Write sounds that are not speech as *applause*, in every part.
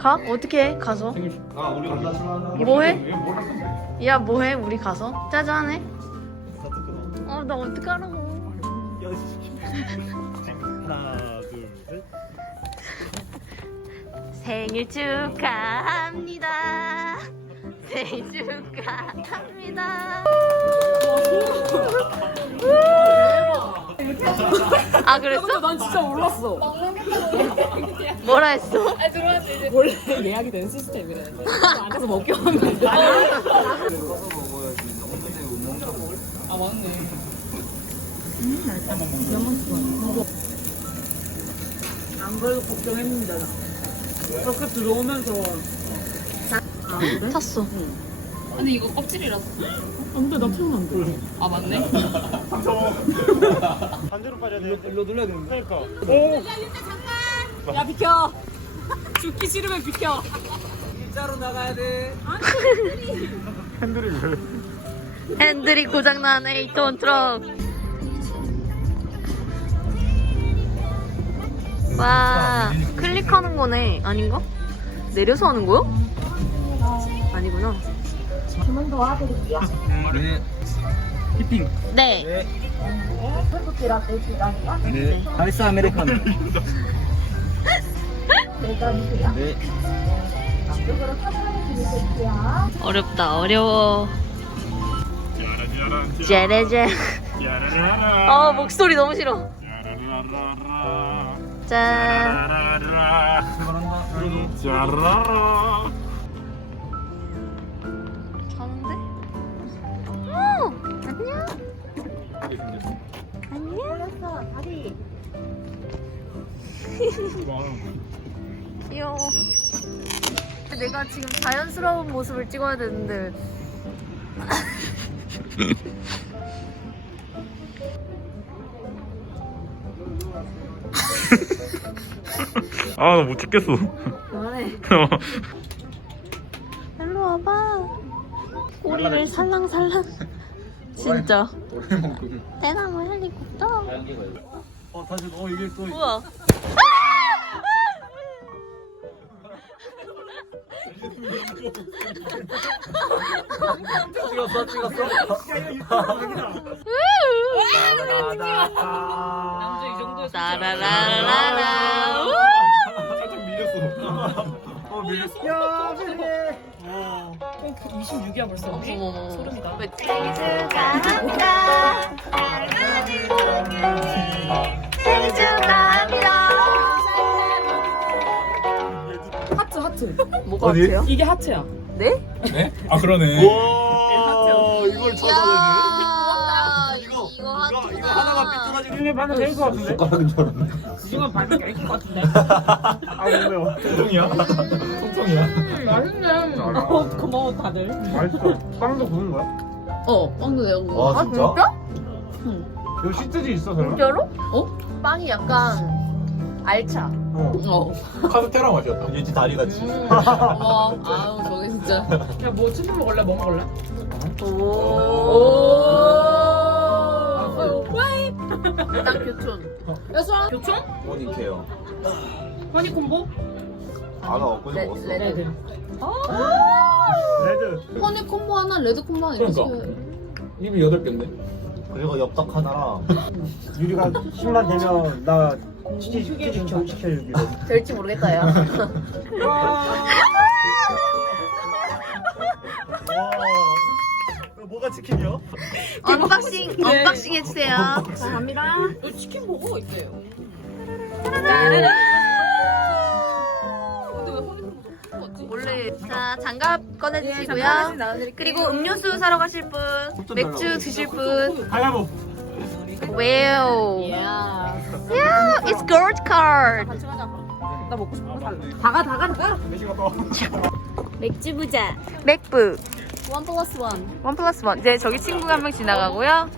가? 어떻게 해? 가서? 아 우리 간다 뭐해? 야 뭐해? 우리 가서? 짜잔해? 어 나 어떡하라고 하나 둘셋 생일 축하합니다 생일 축하합니다 *laughs* 아 그랬어? 난 진짜 몰랐어. 뭐라 했어? 원래 예약이 된 시스템이래. 앉아서 먹기 하면 돼. 아 맞네. 안 그래도 걱정했는데 나. 그렇게 들어오면서 탔어 근데 이거 껍질이라서. 안돼 나 태우면 안 돼. 아 맞네. *laughs* 반대로 빠져야 돼 일로 눌러야 되는데 그러니까 야 비켜. *laughs* 죽기 싫으면 비켜. 핸들이 왜 핸들이 고장난 에이톤 트럭 와 클릭하는 거네 아닌가? 내려서 하는 거요? 아니구나 네. 히핑 네. 네. 네. 아이스 아메리카노 네. 어렵다. 어려워. 제레제 아 목소리 너무 싫어. 짠. 짜라라 안녕 *laughs* 귀여워. 내가 지금 자연스러운 모습을 찍어야 되는데. *laughs* 아 나 못 찍겠어. 너네 *laughs* 일로 와봐. 꼬리를 살랑살랑 진짜 대나무 헬리콥터 어 다시 어 이게 또 우와 찍었어 찍었어 우! 살짝 밀렸어 어 밀렸어 야 그래 어 26이야 벌써. 어머머머. 소름이다. 왜 하트 하트. 뭐가 어디? 같아요? 이게 하트야. 네? 네? 아 그러네 와 이걸 찾아내네 이게 반은 될것 같은데 숟가락인 줄 알았네 이건 반응 깰것 같은데. 아 뭐야 통통이야? 통통이야 맛있네. 어, 고마워 다들. 맛있어 빵도 구운 거야? 어, 빵도 내가 먹어. 와아 진짜? 여기 시트지 있어 설마? 진짜로? 어? 빵이 약간 알차 어 어. 카스테라 맛이었다 얘지 다리 같이 고마워. 아유, 저게 진짜. 야, 뭐 치즈 먹을래? 뭐 먹을래? 오. 왜? 일단 교촌. 야, 수아. 교촌? 모닝케어 허니콤보? 아나 엊그제 레- 먹었어 레드. 레드 허니 콤보 하나, 레드 콤보 하나 이렇게 그러니까. 시켜요. 입이 여덟 개인데. 그리고 엽떡 하나랑 유리가 10만 되면 나 치킨 치킨 좀 시켜주기로. *laughs* 될지 모르겠다 야. *laughs* 와 *laughs* 뭐가 치킨이야? 언박싱 언박싱 해주세요. 감사합니다. 너 치킨 먹어, 이게. 근데 왜 허니콤보? 원래 자 장갑 네, 꺼내주시고요. 그리고 음료수 사러 가실 분, 맥주 드실 분. 와우. 야. Yeah, it's gold card. 같이 가자. 나 먹고 싶은 거 살래. 다가, 다가, 다가. 맥주 부자. 맥부. 원 플러스 원. 원 플러스 원. 이제 저기 친구가 한 명 지나가고요.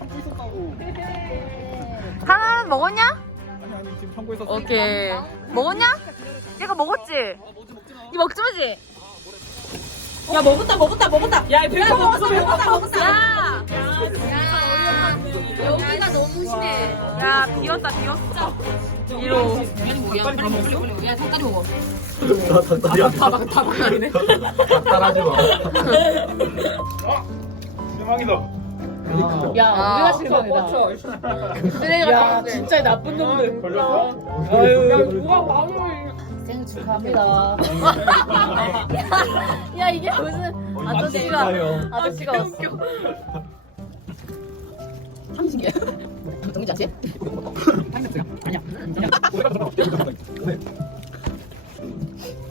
하나 먹었냐? 아니 아니 지금 참고해서. 오케이. 먹었냐? 얘가 먹었지? 이 먹지 마지? 야 먹었다 먹었다 먹었다. 야 배가 먹었어 먹었다 먹었다. 야! 여기가 너무 심해. 야, 비었다, 비었어. 이로. 뭐야 빨리 먹어. 야 닭다리 먹어. 다 닭다리네. 따라하지 마. 대박이다. 야 아, 우리가 실망이다. 야 진짜 나쁜 놈들. 걸렸어? 아유 야 누가 마음을. 생일 축하합니다. *laughs* 야, 이게 무슨 아저씨가, 아저씨가 왔어. 삼식이야. 정지 아씨? 아니야.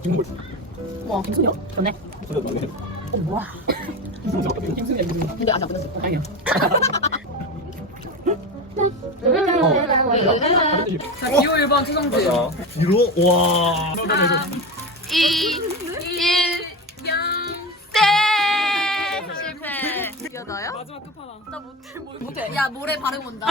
지금 뭘? 와 김순이요? 좋네. 와. 김순이야 김순이. 근데 아직 안 끝났어. 아니야. *laughs* 기호 1번 추성진. 뒤로 와. 2, 1, 0, 땡! 실패. 야, 나야? 마지막 끝판왕. 나 못해, 못해. 야, 모래 바르고 온다.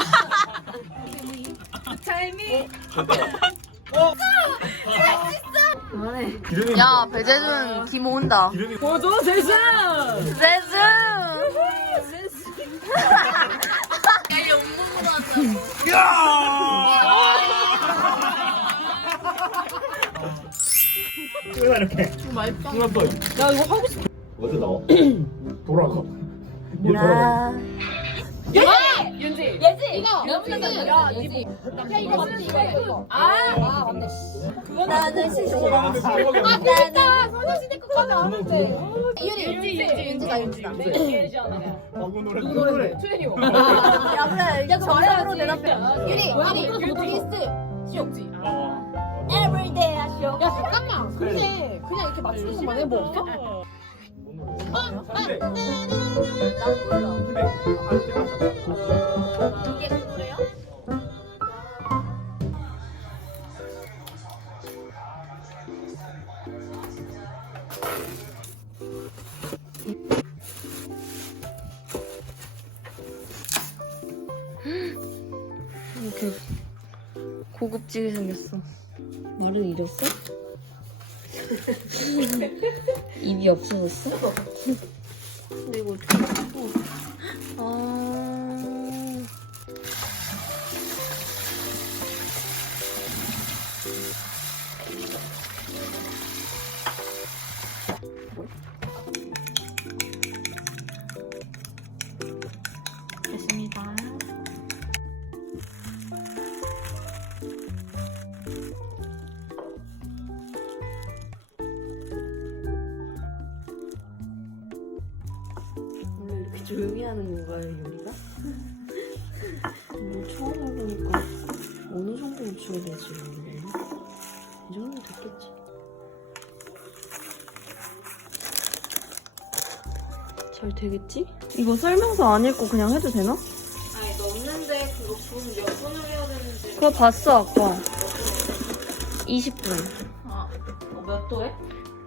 기름이 야, 배재준 김 온다. 기름이 보조 세상. 배재준! 야, 얘 온몸으로 왔어. 이렇게? 맛있다. 끝났어. 야 이거 하고 싶어. 어디 나와? *clears throat* 돌아가. 얘 돌아가. 윤지. 예지. 이거 야, 예지. 야 이거 맞지 이거 이거. 아, 아 맞네. 나는 시시라. 아 그러니까 소녀시대 거까지 아는데. 윤지, 윤지, 윤지다, 윤지다. 방금 노래. 누구 노래? 트레니오. 야, 그래. 야, 정답으로 대답해. 유리, 유리, 유리, 크리스. 시옥지. Everyday 하쇼. 야 잠깐만. 근데 그냥 이렇게 맞추는 것만 해뭐 없어? 이게? 이렇게 고급지게 생겼어. 잃었어? 입이 없어졌어? 근데 이거 어떻게? 아. 조용히 하는 건가요, 요리가? 오늘 처음 해보니까 어느 정도 맞춰야 될지 모르겠네. 이 정도면 됐겠지. 잘 되겠지? 이거 설명서 안 읽고 그냥 해도 되나? 아니 넣는데 그거 분몇 분을 해야 되는지. 그거 봤어, 아까. 20분. 어, 몇 도에?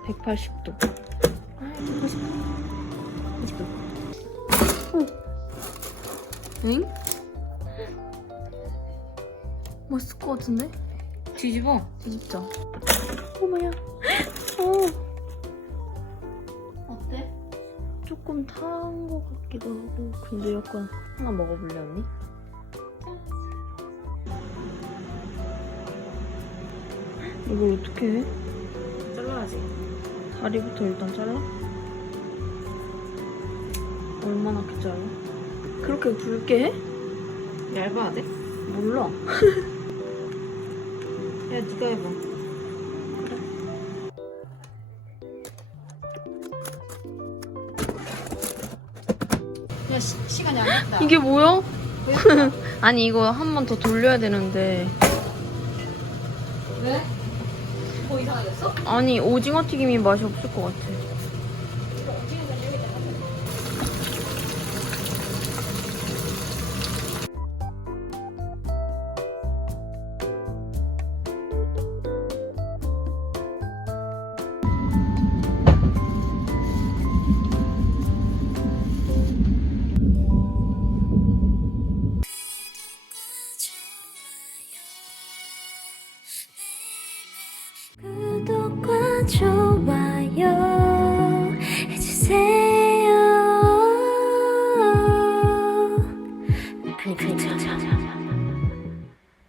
180도. 20분. 응? 멋있을 것 같은데? 뒤집어. 뒤집자. 어머야. 어, 어때? 조금 탄 것 같기도 하고. 근데 약간 하나 먹어볼래, 언니? 이걸 어떻게 해? 잘라야지. 다리부터 일단 잘라? 얼마나 크 잘라? 그렇게 굵게 해? 얇아야 돼? 몰라. *laughs* 야 네가 해봐. 야 시, 시간이 안 됐다. 이게 뭐야? *laughs* 아니 이거 한 번 더 돌려야 되는데 왜? 뭐 이상하겠어? 아니 오징어 튀김이 맛이 없을 것 같아